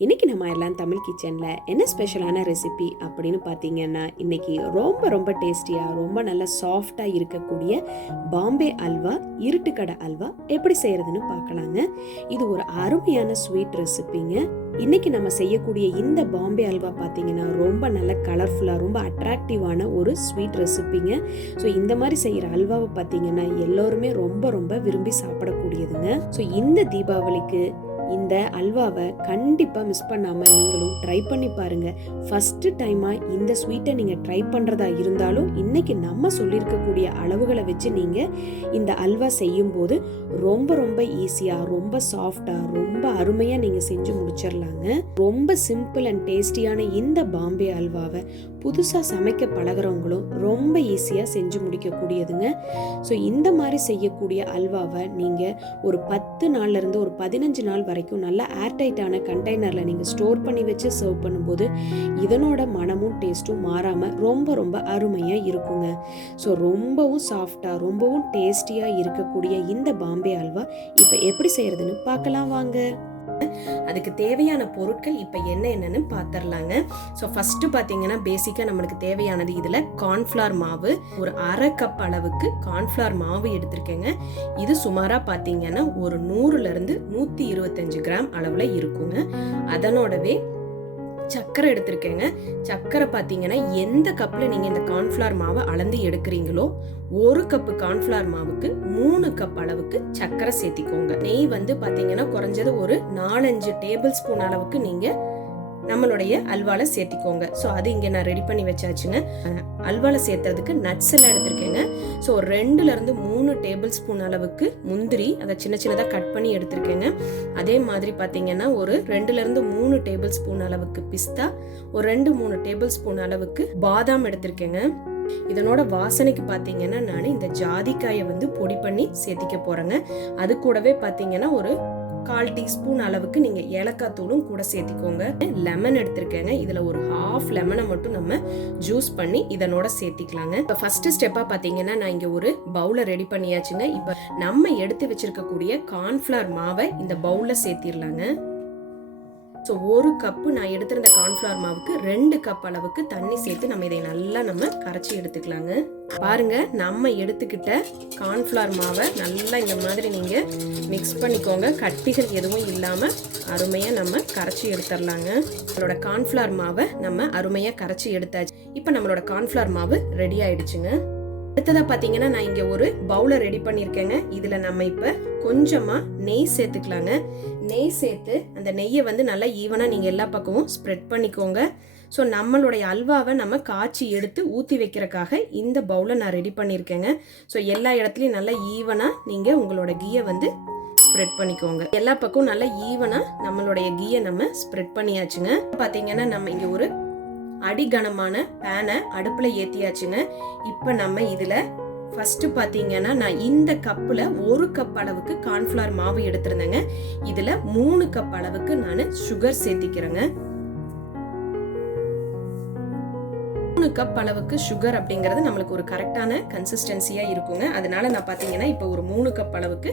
இன்னைக்கு நம்ம எல்லாம் தமிழ் கிச்சனில் என்ன ஸ்பெஷலான ரெசிபி அப்படின்னு பார்த்தீங்கன்னா இன்னைக்கு ரொம்ப ரொம்ப டேஸ்டியாக ரொம்ப நல்ல சாஃப்டாக இருக்கக்கூடிய பாம்பே அல்வா இருட்டுக்கடை அல்வா எப்படி செய்யறதுன்னு பார்க்கலாங்க. இது ஒரு அருமையான ஸ்வீட் ரெசிபிங்க இன்னைக்கு நம்ம செய்யக்கூடிய இந்த பாம்பே அல்வா பார்த்தீங்கன்னா ரொம்ப நல்ல கலர்ஃபுல்லாக ரொம்ப அட்ராக்டிவான ஒரு ஸ்வீட் ரெசிபிங்க ஸோ இந்த மாதிரி செய்கிற அல்வாவை பார்த்தீங்கன்னா எல்லோருமே ரொம்ப ரொம்ப விரும்பி சாப்பிடக்கூடியதுங்க. ஸோ இந்த தீபாவளிக்கு இந்த அல்வாவை கண்டிப்பாக மிஸ் பண்ணாமல் நீங்களும் ட்ரை பண்ணி பாருங்கள் ஃபஸ்ட்டு டைமாக இந்த ஸ்வீட்டை நீங்கள் ட்ரை பண்ணுறதா இருந்தாலும் இன்றைக்கி நம்ம சொல்லியிருக்கக்கூடிய அளவுகளை வச்சு நீங்கள் இந்த அல்வா செய்யும்போது ரொம்ப ரொம்ப ஈஸியாக ரொம்ப சாஃப்டாக ரொம்ப அருமையாக நீங்கள் செஞ்சு முடிச்சிடலாங்க ரொம்ப சிம்பிள் அண்ட் டேஸ்டியான இந்த பாம்பே அல்வாவை புதுசாக சமைக்க பழகிறவங்களும் ரொம்ப ஈஸியாக செஞ்சு முடிக்கக்கூடியதுங்க. ஸோ இந்த மாதிரி செய்யக்கூடிய அல்வாவை நீங்கள் ஒரு பத்து நாள்லேருந்து ஒரு பதினஞ்சு நாள் வரைக்கும் நல்லா ஏர்டைட்டான கண்டெய்னரில் நீங்கள் ஸ்டோர் பண்ணி வச்சு சர்வ் பண்ணும்போது இதனோட மனமும் டேஸ்ட்டும் மாறாமல் ரொம்ப ரொம்ப அருமையாக இருக்குங்க. ஸோ ரொம்பவும் சாஃப்டாக ரொம்பவும் டேஸ்டியாக இருக்கக்கூடிய இந்த பாம்பே அல்வா இப்போ எப்படி செய்கிறதுன்னு பார்க்கலாம் வாங்க. அதுக்கு தேவையான பொருட்கள் இப்போ என்ன என்னன்னு பார்த்துடலாங்க ஸோ ஃபஸ்ட்டு பார்த்தீங்கன்னா பேசிக்காக நம்மளுக்கு தேவையானது இதில் கார்ன்ஃப்ளார் மாவு. ஒரு அரை கப் அளவுக்கு கார்ன்ஃப்ளார் மாவு எடுத்திருக்கேங்க. இது சுமாராக பார்த்தீங்கன்னா ஒரு நூறுலேருந்து நூற்றி இருபத்தஞ்சு கிராம் அளவில் இருக்குங்க. அதனோடவே சர்க்கரை எடுத்திருக்கேங்க. சர்க்கரை பார்த்தீங்கன்னா எந்த கப்பில் நீங்கள் இந்த கார்ன்ஃப்ளவர் மாவை அளந்து எடுக்கிறீங்களோ ஒரு கப்பு கார்ன்ஃப்ளவர் மாவுக்கு மூணு கப் அளவுக்கு சர்க்கரை சேர்த்திக்கோங்க. நெய் வந்து பார்த்தீங்கன்னா குறைஞ்சது ஒரு நாலஞ்சு டேபிள் ஸ்பூன் அளவுக்கு நீங்கள் நம்மளுடைய அல்வால சேர்த்திக்கோங்க. ஸோ அது இங்கே நான் ரெடி பண்ணி வச்சாச்சுங்க. அல்வால சேர்த்துறதுக்கு நட்ஸ் எல்லாம் எடுத்திருக்கேங்க. ஸோ ஒரு ரெண்டுலேருந்து மூணு டேபிள் ஸ்பூன் அளவுக்கு முந்திரி அதை சின்ன சின்னதாக கட் பண்ணி எடுத்திருக்கேங்க. அதே மாதிரி பார்த்தீங்கன்னா ஒரு ரெண்டுலேருந்து மூணு டேபிள் ஸ்பூன் அளவுக்கு பிஸ்தா ஒரு ரெண்டு மூணு டேபிள் ஸ்பூன் அளவுக்கு பாதாம் எடுத்திருக்கேங்க. இதனோட வாசனைக்கு பார்த்தீங்கன்னா நான் இந்த ஜாதிக்காயை வந்து பொடி பண்ணி சேர்த்திக்க போகிறேங்க அது கூடவே பார்த்தீங்கன்னா ஒரு கால் டீஸ்பூன் அளவுக்கு நீங்கள் ஏலக்காய் தூளும் கூட சேர்த்திக்கோங்க. லெமன் எடுத்திருக்கேங்க. இதில் ஒரு ஹாஃப் லெமனை மட்டும் நம்ம ஜூஸ் பண்ணி இதனோட சேர்த்திக்கலாங்க. இப்போ ஃபஸ்ட்டு ஸ்டெப்பாக பார்த்தீங்கன்னா நான் இங்கே ஒரு பவுலை ரெடி பண்ணியாச்சுங்க. இப்போ நம்ம எடுத்து வச்சிருக்கக்கூடிய கார்ன்ஃப்ளவர் மாவை இந்த பவுலில் சேர்த்திடலாங்க ஸோ ஒரு கப்பு நான் எடுத்திருந்த கார்ன்ஃப்ளவர் மாவுக்கு ரெண்டு கப் அளவுக்கு தண்ணி சேர்த்து நம்ம இதை நல்லா நம்ம கரைச்சி எடுத்துக்கலாங்க. பாருங்க நம்ம எடுத்துக்கிட்ட கார்ன்ஃப்ளவர் மாவை நல்லா இந்த மாதிரி நீங்கள் மிக்ஸ் பண்ணிக்கோங்க. கட்டிகள் எதுவும் இல்லாமல் அருமையாக நம்ம கரைச்சி எடுத்துடலாங்க. நம்மளோட கார்ன்ஃப்ளவர் மாவை நம்ம அருமையாக கரைச்சி எடுத்தாச்சு. இப்போ நம்மளோட கார்ன்ஃப்ளவர் மாவு ரெடி ஆயிடுச்சுங்க. அடுத்ததாக பார்த்தீங்கன்னா நான் இங்கே ஒரு பவுலை ரெடி பண்ணியிருக்கேங்க. இதில் நம்ம இப்போ கொஞ்சமாக நெய் சேர்த்துக்கலாங்க. நெய் சேர்த்து அந்த நெய்யை வந்து நல்லா ஈவனாக நீங்கள் எல்லா பக்கமும் ஸ்ப்ரெட் பண்ணிக்கோங்க. ஸோ நம்மளுடைய அல்வாவை நம்ம காய்ச்சி எடுத்து ஊற்றி வைக்கிறக்காக இந்த பவுலை நான் ரெடி பண்ணியிருக்கேங்க ஸோ எல்லா இடத்துலையும் நல்லா ஈவனாக நீங்கள் உங்களோட கீயை வந்து ஸ்ப்ரெட் பண்ணிக்கோங்க. எல்லா பக்கமும் நல்லா ஈவனாக நம்மளுடைய கீயை நம்ம ஸ்ப்ரெட் பண்ணியாச்சுங்க. பார்த்தீங்கன்னா நம்ம இங்கே ஒரு அடிகனமான பேனை அடுப்பில் ஏற்றியாச்சுங்க இப்போ நம்ம இதில் ஃபஸ்ட்டு பார்த்தீங்கன்னா நான் இந்த கப்பில் ஒரு கப் அளவுக்கு கார்ன்ஃப்ளவர் மாவு எடுத்திருந்தேங்க. இதில் மூணு கப் அளவுக்கு நான் சுகர் சேர்த்திக்கிறேங்க. மூணு கப் அளவுக்கு சுகர் அப்படிங்கிறது நம்மளுக்கு ஒரு கரெக்டான கன்சிஸ்டன்சியாக இருக்குங்க. அதனால நான் பார்த்தீங்கன்னா இப்போ ஒரு மூணு கப் அளவுக்கு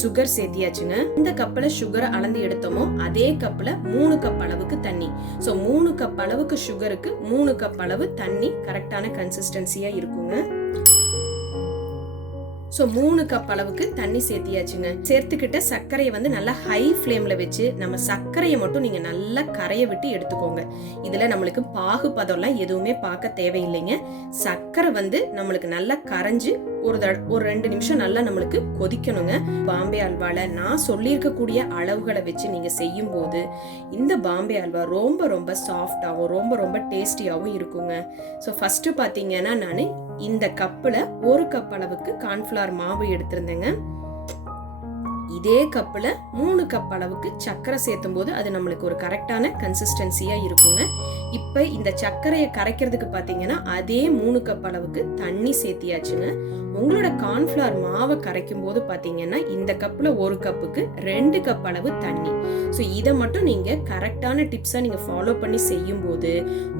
சுகர் சேர்த்தியாச்சுங்க. இந்த கப்பில் சுகரை அளந்து எடுத்தோமோ அதே கப்பில் மூணு கப் அளவுக்கு தண்ணி. ஸோ மூணு கப் அளவுக்கு சுகருக்கு மூணு கப் அளவு தண்ணி கரெக்டான கன்சிஸ்டன்சியாக இருக்குங்க. ஸோ மூணு கப் அளவுக்கு தண்ணி சேர்த்தியாச்சுங்க. சேர்த்துக்கிட்ட சர்க்கரையை வந்து நல்லா ஹை ஃப்ளேமில் வச்சு நம்ம சர்க்கரையை மட்டும் நீங்கள் நல்லா கரைய விட்டு எடுத்துக்கோங்க. இதில் நம்மளுக்கு பாகுபதம்லாம் எதுவுமே பார்க்க தேவையில்லைங்க. சர்க்கரை வந்து நம்மளுக்கு நல்லா கரைஞ்சு ஒரு தட ஒரு ரெண்டு நிமிஷம் நல்லா நம்மளுக்கு கொதிக்கணுங்க. பாம்பே அல்வால நான் சொல்லியிருக்கக்கூடிய அளவுகளை வச்சு நீங்கள் செய்யும் போது இந்த பாம்பே அல்வா ரொம்ப ரொம்ப சாஃப்டாகவும் ரொம்ப ரொம்ப டேஸ்டியாகவும் இருக்குங்க. ஸோ ஃபஸ்ட்டு பார்த்தீங்கன்னா நான் இந்த கப்பில் ஒரு கப் அளவுக்கு கார்ன்ஃப்ளவர் மாவு எடுத்திருந்தேங்க. இதே கப்பில் மூணு கப் அளவுக்கு சர்க்கரை சேர்த்தும் போது அது நம்மளுக்கு ஒரு கரெக்டான கன்சிஸ்டன்சியாக இருக்குங்க. இப்போ இந்த சர்க்கரையை கரைக்கிறதுக்கு பார்த்தீங்கன்னா அதே மூணு கப் அளவுக்கு தண்ணி சேர்த்தியாச்சுங்க. உங்களோட கார்ன்ஃப்ளவர் மாவை கரைக்கும் போது பார்த்தீங்கன்னா இந்த கப்பில் ஒரு கப்புக்கு ரெண்டு கப் அளவு தண்ணி. ஸோ இதை மட்டும் நீங்கள் கரெக்டான டிப்ஸை நீங்கள் ஃபாலோ பண்ணி செய்யும்போது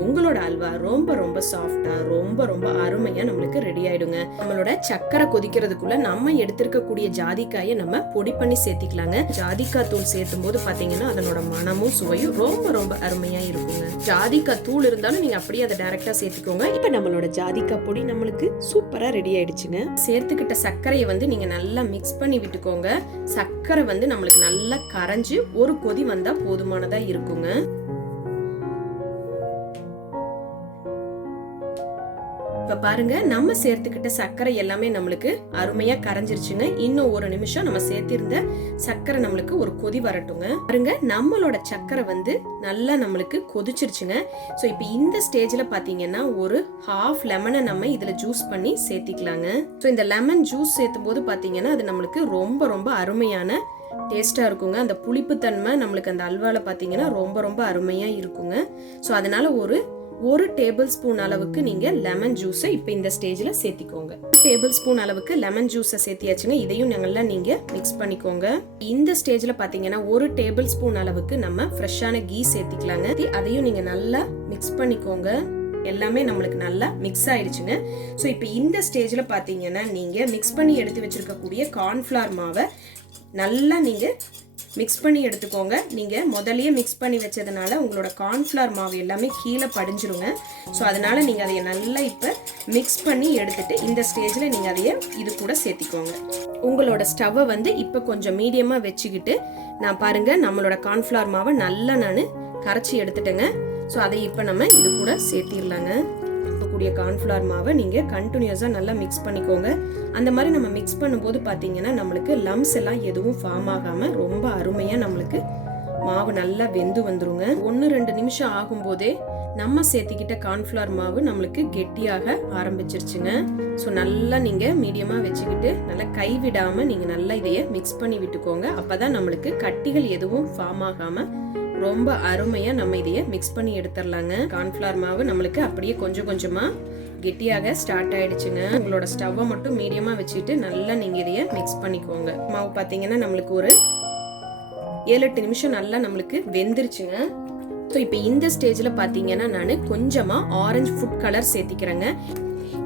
உங்களோட அல்வா ரொம்ப ரொம்ப சாஃப்டாக ரொம்ப ரொம்ப அருமையாக நம்மளுக்கு ரெடி ஆகிடுங்க நம்மளோட சக்கரை கொதிக்கிறதுக்குள்ளே நம்ம எடுத்திருக்கக்கூடிய ஜாதிக்காயை நம்ம பொடி பண்ணி சேர்த்திக்கலாங்க. ஜாதிக்காய் தூள் சேர்த்தும் போது பார்த்தீங்கன்னா அதனோட மனமும் சுவையும் ரொம்ப ரொம்ப அருமையாக இருக்குங்க. ஜாதிக்காய் தூள் இருந்தாலும் நீங்கள் அப்படியே அதை டேரெக்டாக சேர்த்துக்கோங்க. இப்போ நம்மளோட ஜாதிக்காய் பொடி நம்மளுக்கு சூப்பராக ரெடி ஆயிடுச்சுங்க. சேர்த்துக்கிட்ட சர்க்கரையை வந்து நீங்க நல்லா மிக்ஸ் பண்ணி விட்டுக்கோங்க. சர்க்கரை வந்து நம்மளுக்கு நல்லா கரைஞ்சு ஒரு கொதி வந்தா போதுமானதா இருக்குங்க. இப்ப பாருங்க நம்ம சேர்த்துக்கிட்ட சர்க்கரை எல்லாமே நம்மளுக்கு அருமையா கரைஞ்சிருச்சுங்க இன்னும் ஒரு நிமிஷம் நம்ம சேர்த்திருந்த சர்க்கரை நம்மளுக்கு ஒரு கொதி வரட்டுங்க. பாருங்க நம்மளோட சர்க்கரை வந்து நல்லா நம்மளுக்கு கொதிச்சிருச்சுங்க. ஸோ இப்போ இந்த ஸ்டேஜ்ல பாத்தீங்கன்னா ஒரு ஹாஃப் லெமனை நம்ம இதுல ஜூஸ் பண்ணி சேர்த்திக்கலாங்க. ஸோ இந்த லெமன் ஜூஸ் சேர்த்தும் போது பாத்தீங்கன்னா அது நம்மளுக்கு ரொம்ப ரொம்ப அருமையான டேஸ்ட்டாக இருக்குங்க. அந்த புளிப்புத்தன்மை நம்மளுக்கு அந்த அல்வாவில் பார்த்தீங்கன்னா ரொம்ப ரொம்ப அருமையாக இருக்குங்க. ஸோ அதனால ஒரு ஒரு டேபிள் ஸ்பூன் அளவுக்கு நீங்க லெமன் ஜூஸை இப்போ இந்த ஸ்டேஜில் சேர்த்திக்கோங்க. டேபிள் ஸ்பூன் அளவுக்கு லெமன் ஜூஸை சேர்த்தியாச்சுங்க. இதையும் நல்லா நீங்க மிக்ஸ் பண்ணிக்கோங்க. இந்த ஸ்டேஜில் பார்த்தீங்கன்னா ஒரு டேபிள் ஸ்பூன் அளவுக்கு நம்ம ஃப்ரெஷ்ஷான கீ சேர்த்திக்கலாங்க. அதையும் நீங்க நல்லா மிக்ஸ் பண்ணிக்கோங்க. எல்லாமே நம்மளுக்கு நல்லா மிக்ஸ் ஆயிடுச்சுங்க. ஸோ இப்போ இந்த ஸ்டேஜில் பார்த்தீங்கன்னா நீங்கள் மிக்ஸ் பண்ணி எடுத்து வச்சிருக்கக்கூடிய கார்ன்ஃப்ளவர் மாவை நல்லா நீங்கள் மிக்ஸ் பண்ணி எடுத்துக்கோங்க. நீங்கள் முதலையே மிக்ஸ் பண்ணி வச்சதுனால உங்களோட கார்ன்ஃப்ளவர் மாவு எல்லாமே கீழே படிஞ்சிருங்க. ஸோ அதனால் நீங்கள் அதை நல்லா இப்போ மிக்ஸ் பண்ணி எடுத்துட்டு இந்த ஸ்டேஜில் நீங்கள் அதையே இது கூட சேர்த்திக்கோங்க. உங்களோட ஸ்டவ்வை வந்து இப்போ கொஞ்சம் மீடியமாக வச்சுக்கிட்டு நான் பாருங்கள் நம்மளோட கார்ன்ஃப்ளவர் மாவை நல்லா நான் கரைச்சி எடுத்துட்டேங்க. ஸோ அதை இப்போ நம்ம இது கூட சேர்த்திடலாங்க. இருக்கக்கூடிய கார்ன்ஃப்ளவர் மாவை நீங்கள் கண்டினியூஸாக நல்லா மிக்ஸ் பண்ணிக்கோங்க. அந்த மாதிரி நம்ம மிக்ஸ் பண்ணும்போது பார்த்தீங்கன்னா நம்மளுக்கு லம்ஸ் எல்லாம் எதுவும் ஃபார்ம் ஆகாமல் ரொம்ப அருமையாக நம்மளுக்கு மாவு நல்லா வெந்து வந்துருங்க. ஒன்று ரெண்டு நிமிஷம் ஆகும்போதே நம்ம சேர்த்துக்கிட்ட கார்ன்ஃப்ளவர் மாவு நம்மளுக்கு கெட்டியாக ஆரம்பிச்சிருச்சுங்க. ஸோ நல்லா நீங்கள் மீடியமாக வச்சுக்கிட்டு நல்லா கைவிடாமல் நீங்கள் நல்லா இதையே மிக்ஸ் பண்ணி விட்டுக்கோங்க. அப்போ தான் நம்மளுக்கு கட்டிகள் எதுவும் ஃபார்ம் ஆகாமல் ரொம்ப அருமையாக நம்ம இதையே மிக்ஸ் பண்ணி எடுத்துடலாங்க. கார்ன்ஃப்ளவர் மாவு நம்மளுக்கு அப்படியே கொஞ்சம் கொஞ்சமாக கெட்டியாக ஸ்டார்ட் ஆயிடுச்சுங்க. உங்களோட ஸ்டவ்வை மட்டும் மீடியமாக வச்சுட்டு நல்லா நீங்கள் இதையே மிக்ஸ் பண்ணிக்கோங்க. மாவு பார்த்தீங்கன்னா நம்மளுக்கு ஒரு ஏழு எட்டு நிமிஷம் நல்லா நம்மளுக்கு வெந்துருச்சுங்க. ஸோ இப்போ இந்த ஸ்டேஜில் பார்த்தீங்கன்னா நான் கொஞ்சமாக ஆரஞ்சு ஃபுட் கலர் சேர்த்திக்கிறேங்க.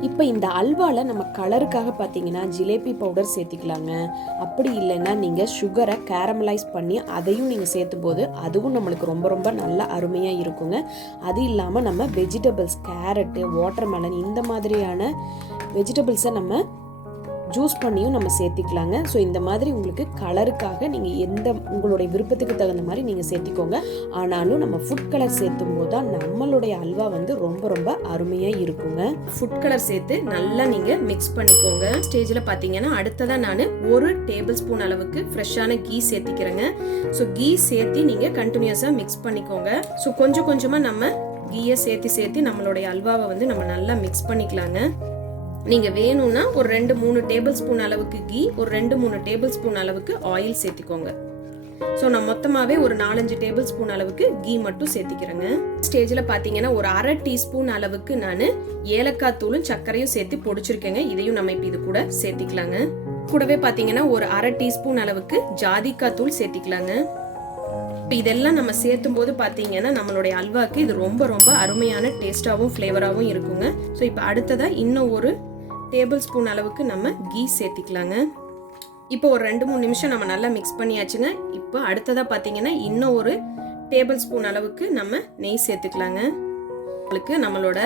இப்போ இந்த அல்வாவில் நம்ம கலருக்காக பார்த்தீங்கன்னா ஜிலேபி பவுடர் சேர்த்திக்கலாங்க. அப்படி இல்லைன்னா நீங்கள் சுகரை கேரமலைஸ் பண்ணி அதையும் நீங்கள் சேர்த்தும் போது அதுவும் நம்மளுக்கு ரொம்ப ரொம்ப நல்ல அருமையாக இருக்குங்க. அது இல்லாமல் நம்ம வெஜிடபிள்ஸ் கேரட்டு வாட்டர்மெலன் இந்த மாதிரியான வெஜிடபிள்ஸை நம்ம ஜூஸ் பண்ணியும் நம்ம சேர்த்திக்கலாங்க. ஸோ இந்த மாதிரி உங்களுக்கு கலருக்காக நீங்கள் எந்த உங்களுடைய விருப்பத்துக்கு தகுந்த மாதிரி நீங்கள் சேர்த்திக்கோங்க. ஆனாலும் நம்ம ஃபுட் கலர் சேர்த்தும் போது தான் நம்மளுடைய அல்வா வந்து ரொம்ப ரொம்ப அருமையாக இருக்குங்க. ஃபுட் கலர் சேர்த்து நல்லா நீங்கள் மிக்ஸ் பண்ணிக்கோங்க. ஸ்டேஜில் பார்த்தீங்கன்னா அடுத்ததாக நான் ஒரு டேபிள் ஸ்பூன் அளவுக்கு ஃப்ரெஷ்ஷான கீ சேர்த்திக்கிறேங்க. ஸோ கீ சேர்த்து நீங்கள் கண்டினியூஸாக மிக்ஸ் பண்ணிக்கோங்க. ஸோ கொஞ்சம் கொஞ்சமாக நம்ம கீயை சேர்த்து சேர்த்து நம்மளுடைய அல்வாவை வந்து நம்ம நல்லா மிக்ஸ் பண்ணிக்கலாங்க. நீங்கள் வேணும்னா ஒரு ரெண்டு மூணு டேபிள் ஸ்பூன் அளவுக்கு கீ ஒரு ரெண்டு மூணு டேபிள் ஸ்பூன் அளவுக்கு ஆயில் சேர்த்துக்கோங்க. ஸோ நான் மொத்தமாகவே ஒரு நாலஞ்சு டேபிள் ஸ்பூன் அளவுக்கு கீ மட்டும் சேர்த்திக்கிறேங்க. ஸ்டேஜில் பார்த்தீங்கன்னா ஒரு அரை டீஸ்பூன் அளவுக்கு நான் ஏலக்காய் தூளும் சர்க்கரையும் சேர்த்து பொடிச்சிருக்கேங்க. இதையும் நம்ம இப்போ இது கூட சேர்த்திக்கலாங்க. கூடவே பார்த்தீங்கன்னா ஒரு அரை டீஸ்பூன் அளவுக்கு ஜாதிக்காய் தூள் சேர்த்திக்கலாங்க. இப்போ இதெல்லாம் நம்ம சேர்த்தும் போது பார்த்தீங்கன்னா நம்மளுடைய அல்வாக்கு இது ரொம்ப ரொம்ப அருமையான டேஸ்டாகவும் ஃப்ளேவராகவும் இருக்குங்க. ஸோ இப்போ அடுத்ததாக இன்னும் ஒரு டேபிள் ஸ்பூன் அளவுக்கு நம்ம கீ சேர்த்திக்கலாங்க. இப்போ ஒரு ரெண்டு மூணு நிமிஷம் நம்ம நல்லா மிக்ஸ் பண்ணியாச்சுங்க. இப்போ அடுத்ததாக பார்த்தீங்கன்னா இன்னும் ஒரு டேபிள் ஸ்பூன் அளவுக்கு நம்ம நெய் சேர்த்துக்கலாங்க. நம்மளுக்கு நம்மளோட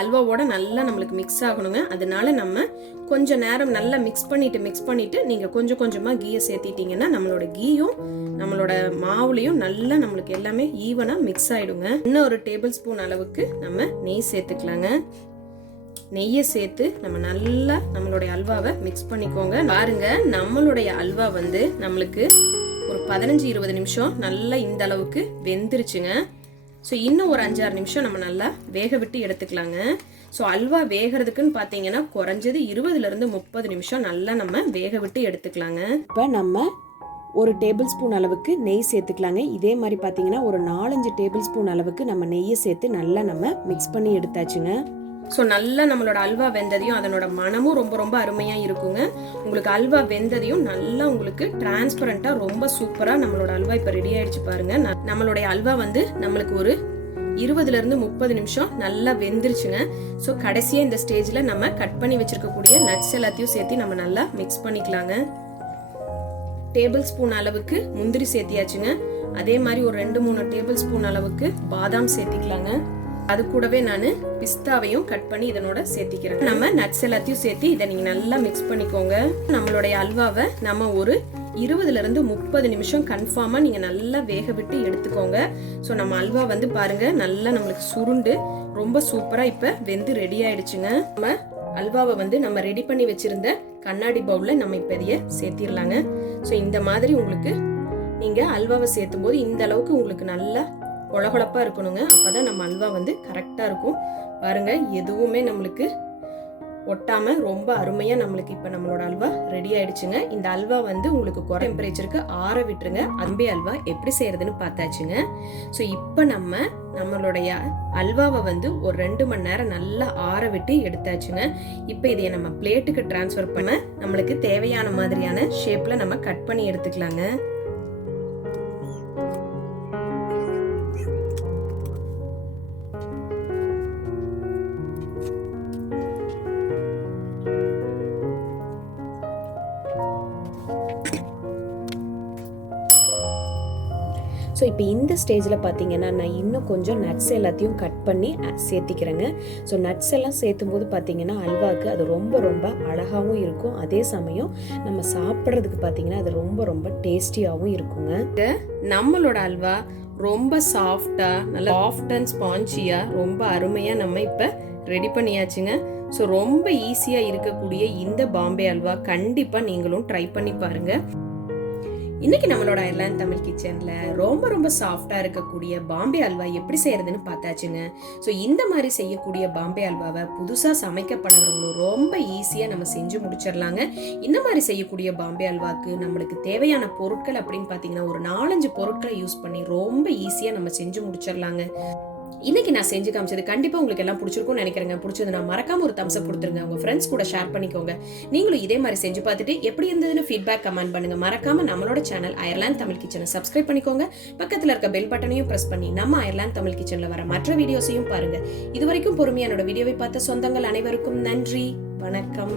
அல்வாவோட நல்லா நம்மளுக்கு மிக்ஸ் ஆகணுங்க. அதனால நம்ம கொஞ்சம் நேரம் நல்லா மிக்ஸ் பண்ணிட்டு மிக்ஸ் பண்ணிட்டு நீங்கள் கொஞ்சம் கொஞ்சமாக கீயை சேர்த்திட்டீங்கன்னா நம்மளோட கீயும் நம்மளோட மாவுலையும் நல்லா நம்மளுக்கு எல்லாமே ஈவனாக மிக்ஸ் ஆகிடுங்க இன்னும் ஒரு டேபிள் ஸ்பூன் அளவுக்கு நம்ம நெய் சேர்த்துக்கலாங்க. நெய்யை சேர்த்து நம்ம நல்லா நம்மளுடைய அல்வாவை மிக்ஸ் பண்ணிக்கோங்க. பாருங்க நம்மளுடைய அல்வா வந்து நம்மளுக்கு ஒரு பதினஞ்சு இருபது நிமிஷம் நல்லா இந்த அளவுக்கு வெந்துருச்சுங்க. ஸோ இன்னும் ஒரு அஞ்சாறு நிமிஷம் நம்ம நல்லா வேக விட்டு எடுத்துக்கலாங்க. ஸோ அல்வா வேகிறதுக்குன்னு பார்த்தீங்கன்னா குறைஞ்சது இருபதுலேருந்து முப்பது நிமிஷம் நல்லா நம்ம வேக விட்டு எடுத்துக்கலாங்க. இப்போ நம்ம ஒரு டேபிள் ஸ்பூன் அளவுக்கு நெய் சேர்த்துக்கலாங்க. இதே மாதிரி பார்த்தீங்கன்னா ஒரு நாலஞ்சு டேபிள் ஸ்பூன் அளவுக்கு நம்ம நெய்யை சேர்த்து நல்லா நம்ம மிக்ஸ் பண்ணி எடுத்தாச்சுங்க. ஸோ நல்லா நம்மளோட அல்வா வெந்ததையும் அதனோட மனமும் ரொம்ப ரொம்ப அருமையாக இருக்குங்க. உங்களுக்கு அல்வா வெந்ததையும் நல்லா உங்களுக்கு டிரான்ஸ்பரண்ட்டாக ரொம்ப சூப்பராக நம்மளோட அல்வா இப்போ ரெடி ஆயிடுச்சு பாருங்க. நம்மளுடைய அல்வா வந்து நம்மளுக்கு ஒரு இருபதுலேருந்து முப்பது நிமிஷம் நல்லா வெந்துருச்சுங்க. ஸோ கடைசியாக இந்த ஸ்டேஜில் நம்ம கட் பண்ணி வச்சுருக்கக்கூடிய நட்ஸ் எல்லாத்தையும் சேர்த்து நம்ம நல்லா மிக்ஸ் பண்ணிக்கலாங்க. டேபிள் ஸ்பூன் அளவுக்கு முந்திரி சேர்த்தியாச்சுங்க. அதே மாதிரி ஒரு ரெண்டு மூணு டேபிள் ஸ்பூன் அளவுக்கு பாதாம் சேர்த்திக்கலாங்க. அது கூடவே நான் பிஸ்தாவையும் கட் பண்ணி இதனோட சேர்த்திக்கிறேன். நம்ம நட்ஸ் எல்லாத்தையும் சேர்த்து இதை நீங்கள் நல்லா மிக்ஸ் பண்ணிக்கோங்க. நம்மளுடைய அல்வாவை நம்ம ஒரு இருபதுலேருந்து முப்பது நிமிஷம் கன்ஃபார்மாக நீங்கள் நல்லா வேக விட்டு எடுத்துக்கோங்க. ஸோ நம்ம அல்வா வந்து பாருங்கள் நல்லா நம்மளுக்கு சுருண்டு ரொம்ப சூப்பராக இப்போ வெந்து ரெடி ஆயிடுச்சுங்க. நம்ம அல்வாவை வந்து நம்ம ரெடி பண்ணி வச்சுருந்த கண்ணாடி பவுலில் நம்ம இப்போ இதையை சேர்த்திடலாங்க ஸோ இந்த மாதிரி உங்களுக்கு நீங்கள் அல்வாவை சேர்த்தும் போது இந்த அளவுக்கு உங்களுக்கு நல்லா கொழகொழப்பாக இருக்கணுங்க. அப்போ தான் நம்ம அல்வா வந்து கரெக்டாக இருக்கும். பாருங்க எதுவுமே நம்மளுக்கு ஒட்டாமல் ரொம்ப அருமையாக நம்மளுக்கு இப்போ நம்மளோட அல்வா ரெடி ஆயிடுச்சுங்க. இந்த அல்வா வந்து உங்களுக்கு குறை டெம்பரேச்சருக்கு ஆற விட்டுருங்க. அம்பி அல்வா எப்படி செய்யறதுன்னு பார்த்தாச்சுங்க. ஸோ இப்போ நம்ம நம்மளுடைய அல்வாவை வந்து ஒரு ரெண்டு மணி நேரம் நல்லா ஆற விட்டு எடுத்தாச்சுங்க. இப்போ இதை நம்ம பிளேட்டுக்கு டிரான்ஸ்ஃபர் பண்ண நம்மளுக்கு தேவையான மாதிரியான ஷேப்பில் நம்ம கட் பண்ணி எடுத்துக்கலாங்க. ஸ்டேஜில் பார்த்தீங்கன்னா நான் இன்னும் கொஞ்சம் நட்ஸ் எல்லாத்தையும் கட் பண்ணி சேர்த்திக்கிறேங்க. ஸோ நட்ஸ் எல்லாம் சேர்த்தும் போது பார்த்தீங்கன்னா அல்வாவுக்கு அது ரொம்ப ரொம்ப அழகாகவும் இருக்கும். அதே சமயம் நம்ம சாப்பிட்றதுக்கு பார்த்தீங்கன்னா அது ரொம்ப ரொம்ப டேஸ்டியாகவும் இருக்குங்க. நம்மளோட அல்வா ரொம்ப சாஃப்டாக நல்லா சாஃப்ட் அண்ட் ஸ்பாஞ்சியாக ரொம்ப அருமையாக நம்ம இப்போ ரெடி பண்ணியாச்சுங்க. ஸோ ரொம்ப ஈஸியாக இருக்கக்கூடிய இந்த பாம்பே அல்வா கண்டிப்பாக நீங்களும் ட்ரை பண்ணி பாருங்கள் இன்னைக்கு நம்மளோட அயர்லாந்து தமிழ் கிச்சனில் ரொம்ப ரொம்ப சாஃப்டாக இருக்கக்கூடிய பாம்பே அல்வா எப்படி செய்யறதுன்னு பார்த்தாச்சுங்க. ஸோ இந்த மாதிரி செய்யக்கூடிய பாம்பே அல்வாவை புதுசாக சமைக்க ரொம்ப ஈஸியாக நம்ம செஞ்சு முடிச்சிடலாங்க. இந்த மாதிரி செய்யக்கூடிய பாம்பே அல்வாக்கு நம்மளுக்கு தேவையான பொருட்கள் அப்படின்னு பார்த்தீங்கன்னா ஒரு நாலஞ்சு பொருட்களை யூஸ் பண்ணி ரொம்ப ஈஸியாக நம்ம செஞ்சு முடிச்சிடலாங்க. இன்னைக்கு நான் செஞ்சு காமிச்சது கண்டிப்பா உங்களுக்கு எல்லாம் பிடிச்சிருக்கும்னு நினைக்கிறேங்க. பிடிச்சது மறக்காம ஒரு தம்ஸ் கொடுத்துருங்க. உங்க ஃப்ரெண்ட்ஸ் கூட ஷேர் பண்ணிக்கோங்க. நீங்களும் இதே மாதிரி செஞ்சு பார்த்துட்டு எப்படி இருந்ததுன்னு ஃபீட்பேக் கமெண்ட் பண்ணுங்க. மறக்காம நம்மளோட சேனல் அயர்லாந்து தமிழ் கிச்சனை சப்ஸ்கிரைப் பண்ணிக்கோங்க. பக்கத்துல இருக்க பெல் பட்டனையும் பிரஸ் பண்ணி நம்ம அயர்லாந்து தமிழ் கிச்சன்ல வர மற்ற வீடியோஸையும் பாருங்க. இது வரைக்கும் பொறுமையா என்னோட வீடியோவை பார்த்த சொந்தங்கள் அனைவருக்கும் நன்றி. வணக்கம்.